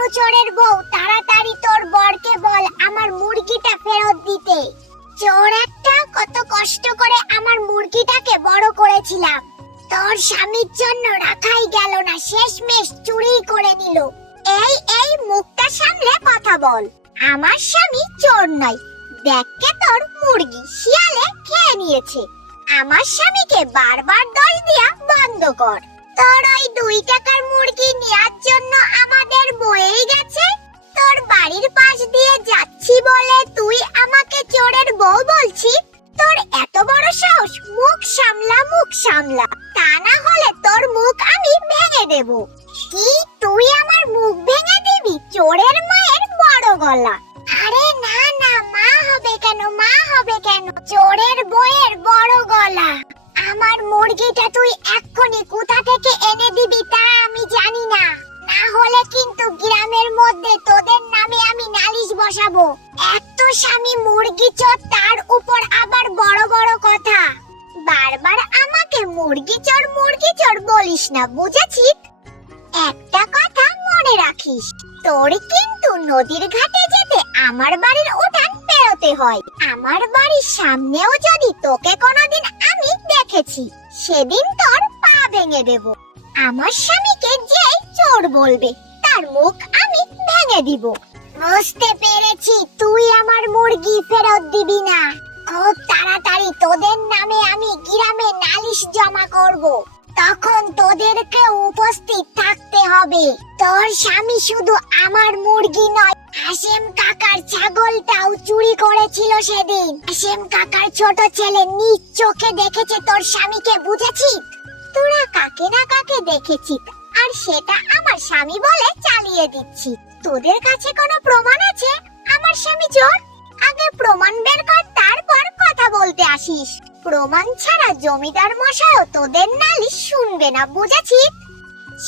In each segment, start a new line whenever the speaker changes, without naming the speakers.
কানু চোরের বউ, তাড়াতাড়ি তোর বরকে বল আমার মুরগিটা ফেরত দিতে। চোর একটা, কত কষ্ট করে আমার মুরগিটাকে বড় করেছিলাম। তোর স্বামীর জন্য রাখাই গেল না, শেষমেশ চুরি করে নিল। এই এই, মুখটা সামলে কথা বল। আমার স্বামী চোর নয় দেখকে তোর মুরগি, শিয়ালে খেয়ে নিয়েছে। আমার স্বামীকে বারবার দোষ দিয়া বন্ধ কর। তোর ওই দুই টাকার মুরগি নেওয়ার জন্য আমাদের বয়েই গেছে? তোর বাড়ির পাশ দিয়ে যাচ্ছি বলে তুই আমাকে চোরের বউ বলছি? তোর এত বড় সাহস, মুখ সামলা মুখ সামলা। তা না হলে তোর মুখ আমি ভেঙে দেব। কি তুই আমার মুখ ভেঙে দিবি, চোরের মায়ের বড় গলা? আরে না না, মা হবে কেন, মা হবে কেন? চোরের বইয়ের বড় গলা। আমার মুরগিটা তুই এক্ষুনি কোথা থেকে এনে দিবি তা আমি জানি না। না হলে কিন্তু গ্রামের মধ্যে তোদের নামে আমি নালিশ বসাবো। এক তো স্বামী মুরগি চোর, তার উপর আবার বড় বড় কথা। বারবার আমাকে মুরগি চোর মুরগি চোর বলিস না বুঝেছিস একটা কথা মনে রাখিস, তোর কিন্তু নদীর ঘাটে যেতে আমার বাড়ির উঠান পেরোতে হয়। আমার বাড়ির সামনেও যদি তোকে কোনোদিন দেখেছি, সেদিন তোর পা ভেঙে দেব। আমার স্বামীকে যে চোর বলবে, তার মুখ আমি ভেঙে দিব। বুঝতে পেরেছি, তুই আমার মুরগি ফেরত দিবি না। খুব তাড়াতাড়ি তোদের নামে আমি গ্রামে নালিশ জমা করব। তখন তোদেরকে উপস্থিত থাকতে হবে। তোর স্বামী শুধু আমার মুরগি নয় হাসেম কাকার ছাগলটাও চুরি করেছিল সেদিন। হাসেম কাকার ছোট ছেলে নিজ চোখে দেখেছে তোর স্বামীকে বুঝেছি তোরা কাকে না কাকে দেখেছিস, আর সেটা আমার স্বামী বলে চালিয়ে দিচ্ছি। তোদের কাছে কোনো প্রমাণ আছে? আমার স্বামী চোর? আগে প্রমাণ বের কর, তারপর কথা বলতে আসিস। প্রমাণ ছাড়া জমিদার মশাইও তোদের নালিশ শুনবে না বুঝেছিস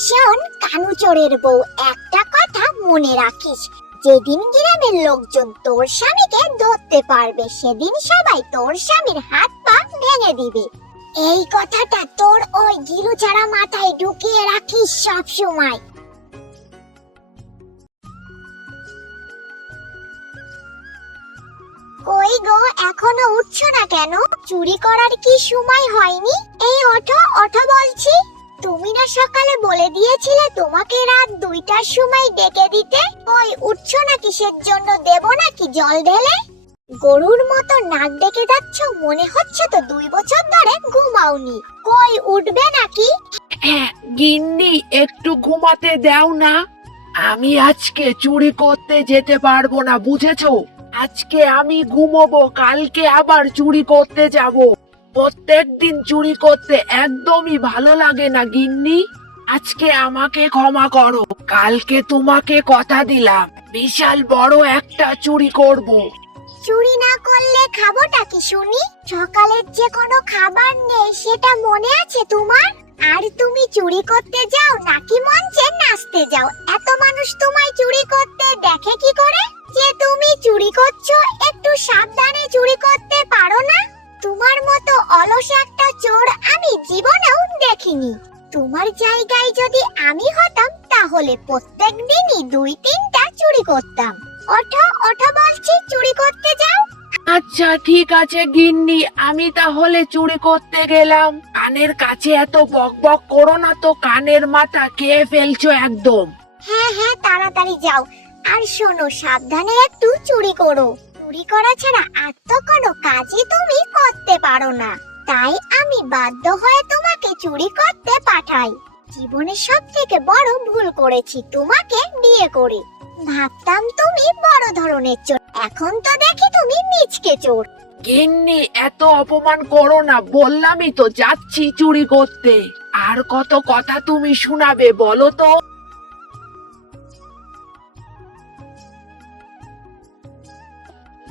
শোন, কানু চোরের বউ, একটা কথা মনে রাখিস। যেদিন গ্রামের লোকজন তোর স্বামীকে ধরতে পারবে, সেদিন সবাই তোর স্বামীর হাত পা ভেঙে দিবে। এই কথাটা তোর ওই গিরু ছাড়া মাথায় ঢুকিয়ে রাখিস সব সময় কই গো, এখনও উঠছো না কেন? চুরি করার কি সময় হয়নি? এই ওঠো ওঠো বলছি। তুমি না সকালে বলে দিয়েছিলে তোমাকে রাত দুইটার সময় ডেকে দিতে? ওই উঠছো না কিসের জন্য? দেব নাকি জল ঢেলে? গরুর মতো নাক ডেকে যাচ্ছ? মনে হচ্ছে তো দুই বছর ধরে ঘুমাওনি। কই উঠবে নাকি?
গিন্নি, একটু ঘুমাতে দাও না। আমি আজকে চুরি করতে যেতে পারব না, বুঝেছ? আজকে আমি ঘুমোবো, কালকে আবার চুরি করতে যাব। প্রত্যেকদিন চুরি করতে একদমই ভালো লাগে না, গিন্নি। আজকে আমাকে ক্ষমা করো, কালকে তোমাকে কথা দিলাম, বিশাল বড় একটা চুরি করব।
চুরি না করলে খাবোটা কি, শুনি? সকালের যে কোনো খাবার নেই, সেটা মনে আছে তোমার? আর তুমি চুরি করতে যাও নাকি মঞ্চে নাচতে যাও? এত মানুষ তোমায় চুরি করতে দেখে কি করে? যে তুমি চুরি করছ একটু সাবধানে চুরি করতে পারো না? তোমার মতো অলস একটা চোর আমি জীবনেও দেখিনি। তোমার জায়গায় যদি আমি হতাম তাহলে প্রত্যেক দিনই দুই তিনটা চুরি করতাম। ওঠো ওঠো বলছি চুরি করতে যাও।
আচ্ছা ঠিক আছে গিন্নি আমি তাহলে চুরি করতে গেলাম। কানের কাছে এত বক বক করো না তো কানের মাথা খেয়ে ফেলছো একদম।
হ্যাঁ হ্যাঁ তাড়াতাড়ি যাও। আর শোনো, সাবধানে একটু চুরি করো। চুরি করা ছাড়া আর তো কোনো কাজই তুমি করতে পারো না। তাই আমি বাধ্য হয়ে তোমাকে চুরি করতে পাঠাই। জীবনে সব থেকে বড় ভুল করেছি তোমাকে বিয়ে করে। ভাবতাম তুমি বড় ধরনের চোর। এখন তো দেখি তুমি মিচকে চোর।
গিন্নি, এত অপমান করো না। বললামই তো, যাচ্ছি চুরি করতে। আর কত কথা তুমি শোনাবে বলো তো?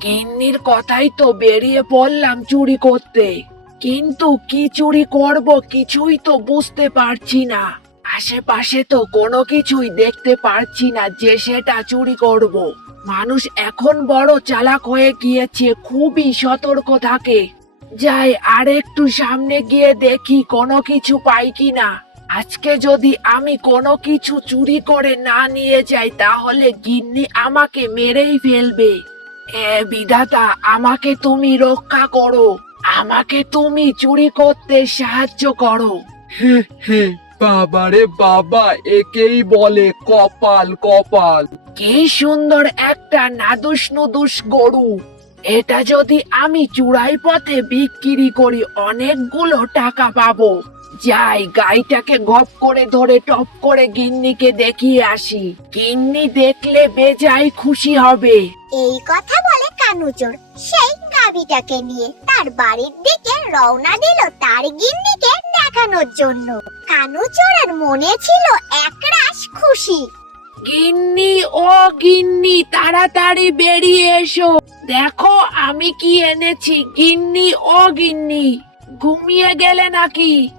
গিন্নির কথাই তো বেরিয়ে পড়লাম চুরি করতে। কিন্তু কি চুরি করব কিছুই তো বুঝতে পারছি না। আশেপাশে তো কোনো কিছুই দেখতে পারছি না যে সেটা চুরি করব। মানুষ এখন বড় চালাক হয়ে গিয়েছে, খুবই সতর্ক থাকে। যাই আর একটু সামনে গিয়ে দেখি কোনো কিছু পাই কিনা। আজকে যদি আমি কোনো কিছু চুরি করে না নিয়ে যাই, তাহলে গিন্নি আমাকে মেরেই ফেলবে। এ বিধাতা আমাকে তুমি রক্ষা করো। আমাকে তুমি চুরি করতে সাহায্য করো।
হে হে বাবারে বাবা একেই বলে কপাল কপাল।
কি সুন্দর একটা নাদুস নুদুস গরু। এটা যদি আমি চূড়াই পথে বিক্রি করি অনেকগুলো টাকা পাবো। যাই গাইটাকে গপ করে ধরে টপ করে গিন্নিকে দেখিয়ে আসি। গিন্নি দেখলে বেজাই খুশি হবে।
এই কথা বলে কানুচোর। সেই গাভীটাকে নিয়ে তার বাড়ির দিকে রওনা দিল তার গিন্নিকে দেখানোর জন্য। কানুচোরের মনে ছিল একরাশ খুশি।
গিন্নি ও গিন্নি তাড়াতাড়ি বেরিয়ে এসো। দেখো আমি কি এনেছি। গিন্নি ও গিন্নি ঘুমিয়ে গেলে নাকি?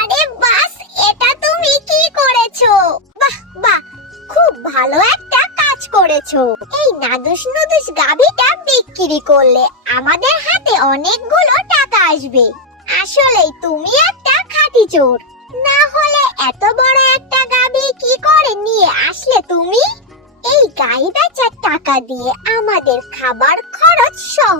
আরে বাস, এটা তুমি কি করেছ? বাহ বাহ, খুব ভালো একটা কাজ করেছ। এই নাদুস নুদুস গাভীটা বিক্রি করলে আমাদের হাতে অনেকগুলো টাকা আসবে। আসলেই তুমি একটা খাঁটি চোর। না হলে এত বড় একটা গাভী কি করে নিয়ে আসলে তুমি? এই গাই বেচার টাকা দিয়ে আমাদের খাবার খরচ সহ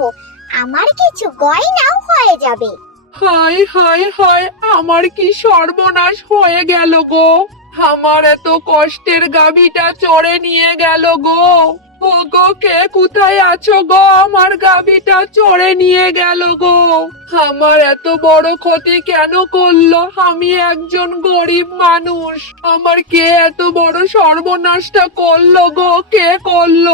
আমার কিছু গয়নাও হয়ে যাবে।
হাই হাই হাই আমার কি সর্বনাশ হয়ে গেল গো। আমার এত কষ্টের গাভীটা চড়ে নিয়ে গেল গো। ও গো কে কোথায় আছো গো? আমার গাভীটা চড়ে নিয়ে গেল গো। আমার এত বড় ক্ষতি কেন করল? আমি একজন গরিব মানুষ। আমার কে এত বড় সর্বনাশটা করল গো? কে করল?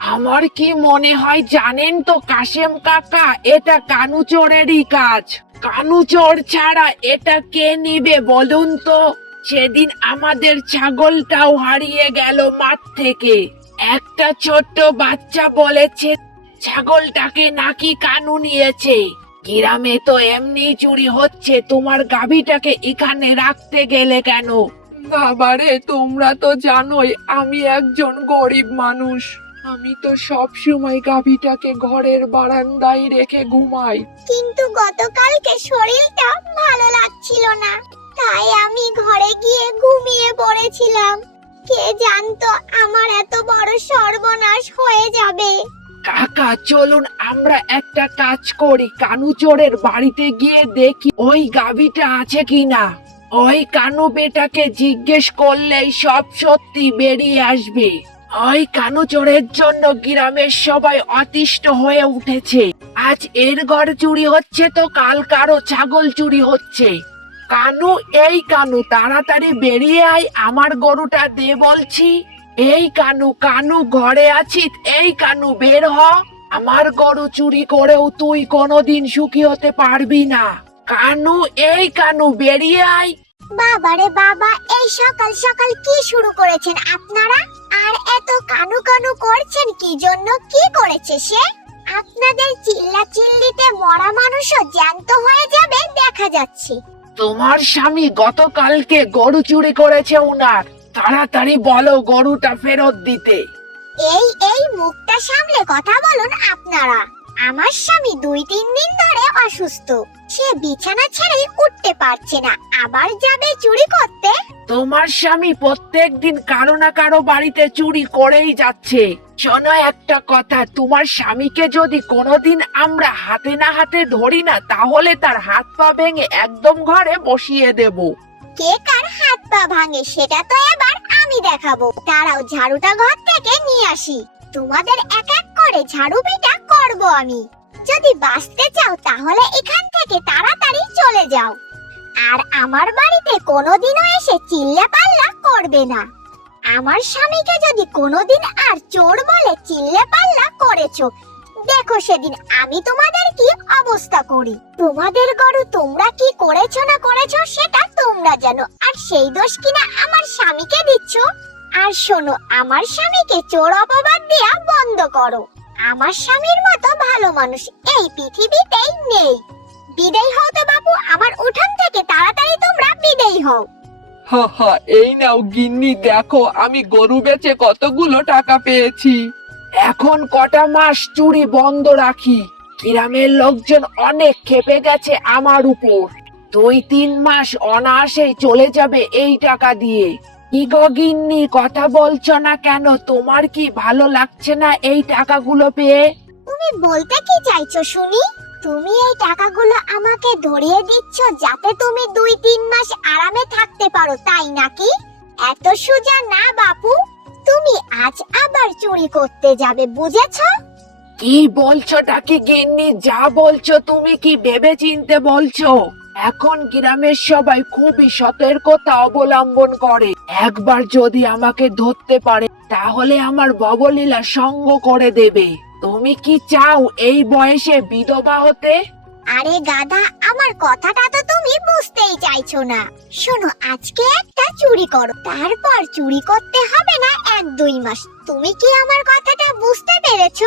আমার কি মনে হয় জানেন তো, কাশেম কাকা? এটা কানু চোরেরই কাজ। কানু চোর ছাড়া এটা কে নিবে বলুন তো? সেদিন আমাদের ছাগলটাও হারিয়ে গেল মাঠ থেকে। একটা ছোট্ট বাচ্চা বলেছে, ছাগলটাকে নাকি কানু নিয়েছে। গ্রামে তো এমনি চুরি হচ্ছে, তোমার গাভীটাকে এখানে রাখতে গেলে কেন?
বাবারে, তোমরা তো জানোই, আমি একজন গরিব মানুষ। আমি তো সব সময় গাভীটাকে ঘরের বারান্দায় রেখে ঘুমাই।
কিন্তু গতকালকে শরীরটা ভালো লাগছিল না তাই আমি ঘরে গিয়ে ঘুমিয়ে পড়েছিলাম। কে জানতো আমার এত বড় সর্বনাশ হয়ে যাবে।
কাকা চলুন আমরা একটা কাজ করি কানু চোরের বাড়িতে গিয়ে দেখি ওই গাভীটা আছে কিনা। ওই কানু বেটাকে জিজ্ঞেস করলেই সব সত্যি বেরিয়ে আসবে। ওই কানু চোরের জন্য গ্রামের সবাই অতিষ্ঠ হয়ে উঠেছে। আজ এর ঘর চুরি হচ্ছে তো কাল কারও ছাগল চুরি হচ্ছে। কানু, এই কানু, তাড়াতাড়ি বেরিয়ে আয়, আমার গরুটা দে বলছি। এই কানু কানু, ঘরে আছিস? এই কানু, বের হ। আমার গরু চুরি করেও তুই কোনোদিন সুখী হতে পারবি না। কানু, এই কানু, বেরিয়ে আয়।
বাবারে বাবা এই সকাল সকাল কি শুরু করেছেন আপনারা? আর এত কানু কানু করছেন কি জন্য কি করেছে সে? আপনাদের চিল্লা চিল্লিতে মরা মানুষও জ্যান্ত হয়ে যাবে দেখা যাচ্ছে।
তোমার স্বামী গতকালকে গরু চুরি করেছে উনার। তাড়াতাড়ি বলো গরুটা ফেরত দিতে।
এই এই মুখটা সামলে কথা বলুন আপনারা। আমার স্বামী দুই তিন দিন ধরে অসুস্থ। সে বিছানা ছেড়ে উঠতে পারছে না। আবার যাবে চুরি করতে?
তোমার স্বামী প্রত্যেক দিন কারও না কারও বাড়িতে চুরি করেই যাচ্ছে। শোনো একটা কথা তোমার স্বামীকে যদি কোনোদিন আমরা হাতে না হাতে ধরি না তাহলে তার হাত পা ভেঙে একদম ঘরে বসিয়ে দেব।
কে কার হাত পা ভাঙে সেটা তো এবার আমি দেখাবো। তারাও ঝাড়ুটা ঘর থেকে নিয়ে আসি। তোমাদের এক এক করে ঝাড়ু পিটা করব আমি। যদি বাঁচতে চাও, তাহলে এখান থেকে তাড়াতাড়ি চলে যাও। আর আমার বাড়িতে কোনোদিনও এসে চিল্লা পাল্লা করবে না। আমার স্বামীকে যদি কোনোদিন আর চোর বলে চিল্লে পাল্লা করেছ, দেখো সেদিন আমি তোমাদের কি অবস্থা করি। তোমাদের গরু তোমরা কি করেছ না করেছ, সেটা তোমরা জানো। আর সেই দোষ কিনা আমার স্বামীকে দিচ্ছ? আর শোনো, আমার স্বামীকে চোর অপবাদ দেয়া বন্ধ করো। আমার স্বামীর মতো ভালো মানুষ এই পৃথিবীতেই নেই। বিদায় হও তো বাবু আমার উঠান থেকে তাড়াতাড়ি তোমরা বিদায় হও।
হা হা, এই নাও গিন্নি, দেখো আমি গরু বেচে কতগুলো টাকা পেয়েছি।
এখন কটা মাস চুরি বন্ধ রাখি। গ্রামের লোকজন অনেক খেপে গেছে আমার উপর। দুই, তিন মাস অনায়াসে চলে যাবে এই টাকা দিয়ে। কি গো গিন্নি কথা বলছো না কেন? তোমার কি ভালো লাগছে না এই টাকাগুলো পেয়ে?
তুমি বলতে কি চাইছো শুনি? তুমি এই টাকাগুলো আমাকে ধরিয়ে দিচ্ছ যাতে তুমি দুই তিন মাস আরামে থাকতে পারো তাই নাকি? এত সোজা না বাপু তুমি আজ আবার চুরি করতে যাবে বুঝেছ?
কি বলছোটা কি গিন্নি? যা বলছো তুমি কি ভেবে চিনতে বলছো? এখন গ্রামের সবাই খুবই সতর্কতা অবলম্বন করে। একবার যদি আমাকে ধরতে পারে, তাহলে আমার ববলীলা সঙ্গ করে দেবে। তুমি কি চাও এই বয়সে বিধবা হতে?
আরে গাধা, আমার কথাটা তো তুমি বুঝতেই চাইছো না। শোনো, আজকে একটা চুরি করো। তারপর চুরি করতে হবে না এক দুই মাস। তুমি কি আমার কথাটা বুঝতে পেরেছ?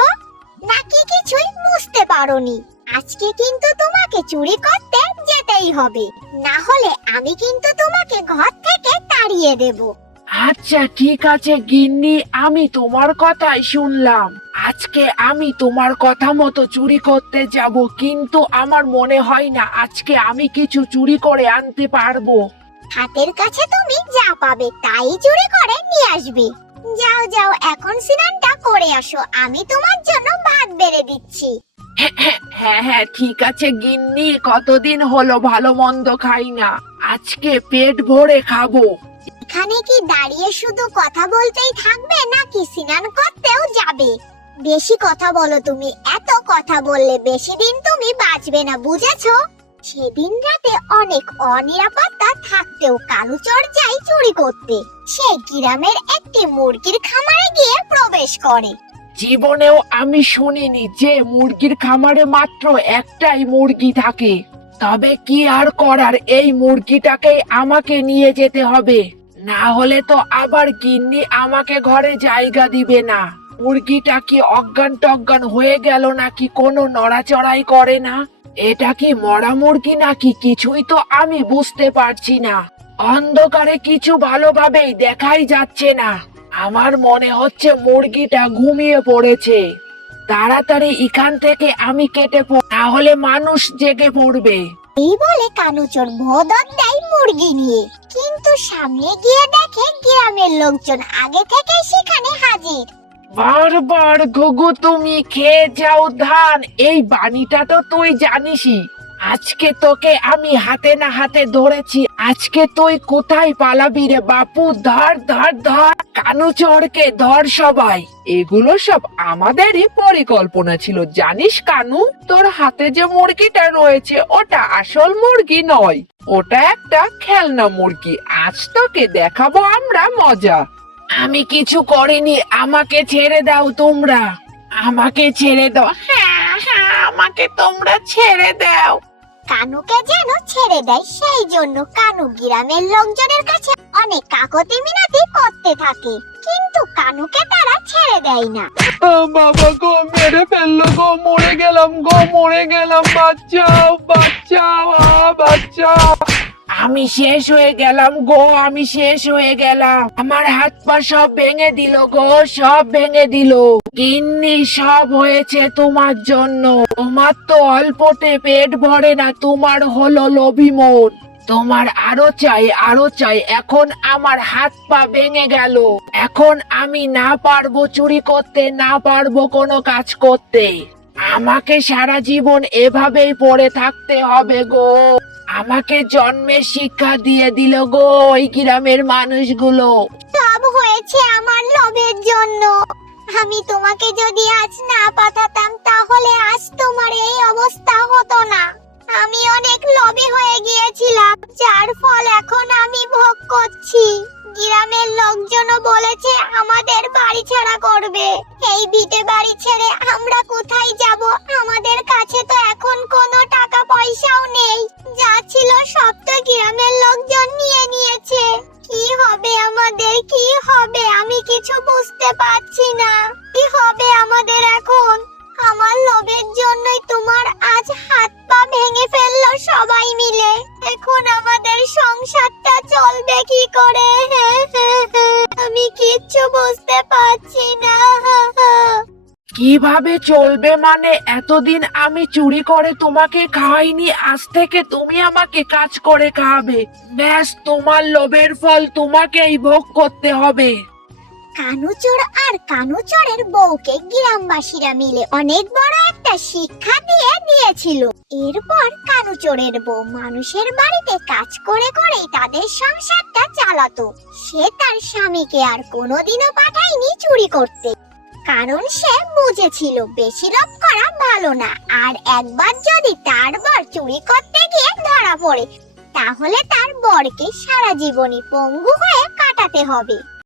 নাকি কিছুই বুঝতে পারোনি? আজকে কিন্তু তোমাকে চুরি করতে যেতেই হবে। না হলে আমি কিন্তু তোমাকে ঘর থেকে তাড়িয়ে দেব।
আচ্ছা ঠিক আছে গিন্নি আমি তোমার কথাই শুনলাম। আজকে আমি তোমার কথা মতো চুরি করতে যাব কিন্তু আমার মনে হয় না আজকে আমি কিছু চুরি করে আনতে পারব।
হাতের কাছে তুমি যা পাবে তাই চুরি করে নিয়ে আসবে। যাও যাও এখন স্নানটা করে আসো। আমি তোমার জন্য ভাত বেড়ে দিচ্ছি।
হ্যাঁ হ্যাঁ ঠিক আছে, গিন্নি, কতদিন হলো ভালো মন্দ খাই না। আজকে পেট ভরে খাব।
এখানে কি দাঁড়িয়ে শুধু কথা বলতেই থাকবে, নাকি স্নান করতেও যাবে? বেশি কথা বলো তুমি, এত কথা বললে বেশি দিন তুমি বাঁচবে না, বুঝেছ? সেদিন রাতে অনেক অনিরাপত্তা থাকতেও কালুচর যাই চুরি করতে। সে গ্রামের একটি মুরগির খামারে গিয়ে প্রবেশ করে।
জীবনেও আমি শুনিনি যে মুরগির খামারে মাত্র একটাই মুরগি থাকে। তবে কি আর করার, এই মুরগিটাকে আমাকে নিয়ে যেতে হবে। না হলে তো আবার গিন্নি আমাকে ঘরে জায়গা দিবে না। মুরগিটা কি অজ্ঞান টজ্ঞান হয়ে গেল নাকি কোনো নড়াচড়াই করে না? এটা কি মরা মুরগি নাকি কিছুই তো আমি বুঝতে পারছি না। অন্ধকারে কিছু ভালোভাবেই দেখাই যাচ্ছে না। আমার মনে হচ্ছে মুরগিটা ঘুমিয়ে পড়েছে। তাড়াতাড়ি এখান থেকে আমি কেটে পড় না হলে মানুষ জেগে পড়বে।
এই বলে কানুচোর ভোদন দেয় মুরগি নিয়ে। কিন্তু সামনে গিয়ে দেখে গ্রামের লোকজন আগে থেকে সেখানে হাজির।
বারবার ঘুঘু তুমি খেয়ে যাও ধান। এই বাণীটা তো তুই জানিসই। আজকে তোকে আমি হাতে না হাতে ধরেছি। আজকে তুই কোথায় পালাবি রে বাপু? ধর ধর ধর। কানু চড়কে ধর সবাই।
এগুলো সব আমাদেরই পরিকল্পনা ছিল। জানিস কানু? তোর হাতে যে মুরগিটা রয়েছে, ওটা আসল মুরগি নয়। ওটা একটা খেলনা মুরগি। আজ তোকে দেখাবো আমরা মজা।
আমি কিছু করিনি, আমাকে ছেড়ে দাও তোমরা। আমাকে ছেড়ে দাও। হ্যাঁ হ্যাঁ আমাকে তোমরা ছেড়ে দাও।
কানুকে যেন ছেড়ে দেয়, সেই জন্য কানু গ্রামের লোকজনের কাছে অনেক কাকতি মিনতি করতে থাকে কিন্তু কানুকে তারা ছেড়ে দেয় না।
বাবা গো মেরে ফেলল গো মরে গেলাম গো মরে গেলাম বাচ্চাও আ, বাচ্চাও
আমি শেষ হয়ে গেলাম গো আমি শেষ হয়ে গেলাম। আমার হাত পা সব ভেঙে দিল গো সব ভেঙে দিল। গিন্নি সব হয়েছে তোমার জন্য। তোমার তো অল্পতে পেট ভরে না তোমার হলো লোভী মন। তোমার আরও চাই আরও চাই। এখন আমার হাত পা ভেঙে গেল। এখন আমি না পারব চুরি করতে, না পারব কোনো কাজ করতে। আমাকে সারা জীবন এভাবেই পড়ে থাকতে হবে গো। আমাকে জন্মের শিক্ষা দিয়ে দিল গো ওই গ্রামের মানুষগুলো।
সব হয়েছে আমার লোভের জন্য। আমি তোমাকে যদি আজ না পাঠাতাম, তাহলে আজ তোমার এই অবস্থা হতো না। আমি অনেক লোভী হয়ে গিয়েছিলাম, যার ফল এখন আমি ভোগ করছি। গ্রামের লোকজনও বলেছে আমাদের বাড়ি ছাড়া করবে। এই ভিটে বাড়ি ছেড়ে আমরা কোথায় যাব? আমাদের কাছে তো এখন কোনো টাকা পয়সাও নেই। যা ছিল সব তো গ্রামের লোকজন নিয়ে নিয়েছে। কি হবে আমাদের? কি হবে? আমি কিছু বুঝতে পারছি না। কি হবে আমাদের এখন? আমার লোভের জন্যই তোমার আজ হাত পা ভেঙে ফেলল সবাই মিলে। এখন আমাদের সংসারটা চলবে কি করে? আমি কিচ্ছু বুঝতে পারছি না।
কীভাবে চলবে মানে? এতদিন আমি চুরি করে তোমাকে খাওয়াইনি আজ থেকে তুমি আমাকে কাজ করে খাওয়াবে ব্যাস, তোমার লোভের ফল তোমাকেই ভোগ করতে হবে।
কানুচোর আর কানুচোরের বউকে গ্রামবাসীরা মিলে অনেক বড় একটা শিক্ষা দিয়ে দিয়েছিল। এরপর কানুচোরের বউ মানুষের বাড়িতে কাজ করে করেই তাদের সংসারটা চালাতো। সে তার স্বামীকে আর কোনোদিনও পাঠায়নি চুরি করতে। কারণ সে বুঝেছিল বেশি লোভ করা ভালো না। আর একবার যদি তার বর চুরি করতে গিয়ে ধরা পড়ে, তাহলে তার বরকে সারা জীবনই পঙ্গু হয়ে কাটাতে হবে।